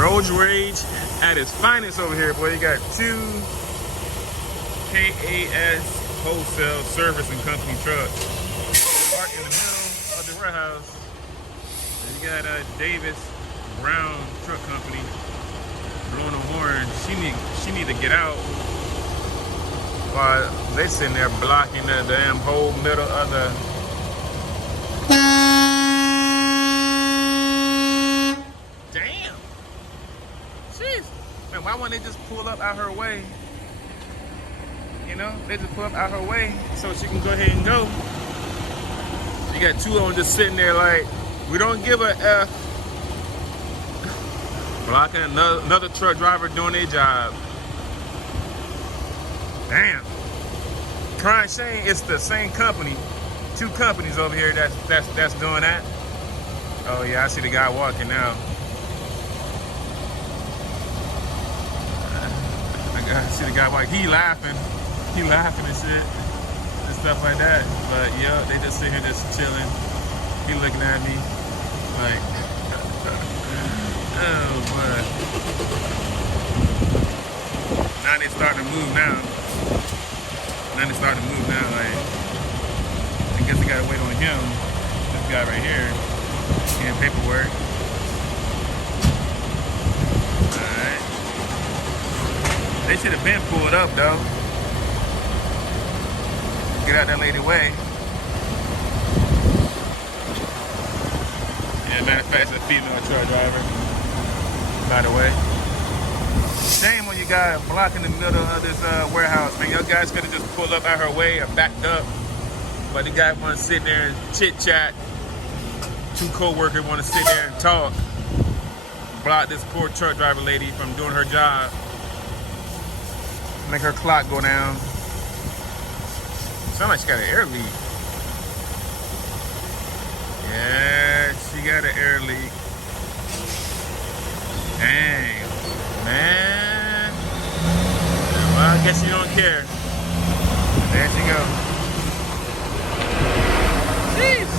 Road rage at its finest over here, boy. You got two KAS wholesale service and company trucks parked in the middle of the warehouse. And you got Davis Brown Truck Company blowing the horn. She need to get out while they sitting there blocking the damn whole middle of the. Damn. Jeez. Man, why wouldn't they just pull up out her way? You know, they just pull up out her way so she can go ahead and go. You got two of them just sitting there like, we don't give a F. Blocking another truck driver doing their job. Damn. Crying shame, it's the same company. Two companies over here that's doing that. Oh yeah, I see the guy walking now. I see the guy walking. He laughing and shit and stuff like that. But yeah, they just sit here just chilling. He looking at me like, oh boy. Now they starting to move now. Like, I guess they gotta wait on him. This guy right here, getting paperwork. Alright. They should have been pulled up though. Get out that lady way. Yeah, matter of fact, it's a female truck driver. By the way. Shame on you guys blocking the middle of this warehouse, man. Your guys could have just pulled up out her way or backed up. But the guy want to sit there and chit chat. Two co-workers want to sit there and talk. Block this poor truck driver lady from doing her job. Make her clock go down. Sound like she got an air leak. Yeah, she got an air leak. Dang, man. Well, I guess you don't care. There she go. Jeez.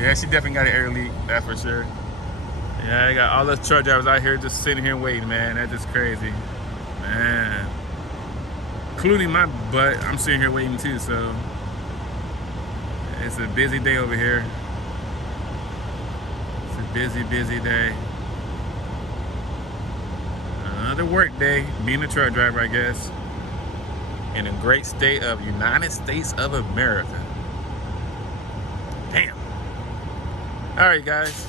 Yeah, she definitely got an air leak, that's for sure. Yeah, I got all those truck drivers out here just sitting here waiting, man. That's just crazy. Man. Including my butt, I'm sitting here waiting too, so it's a busy day over here. It's a busy, busy day. Another work day, being a truck driver, I guess, in a great state of United States of America. Damn. All right, guys.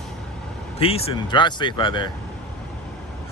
Peace and drive safe out there.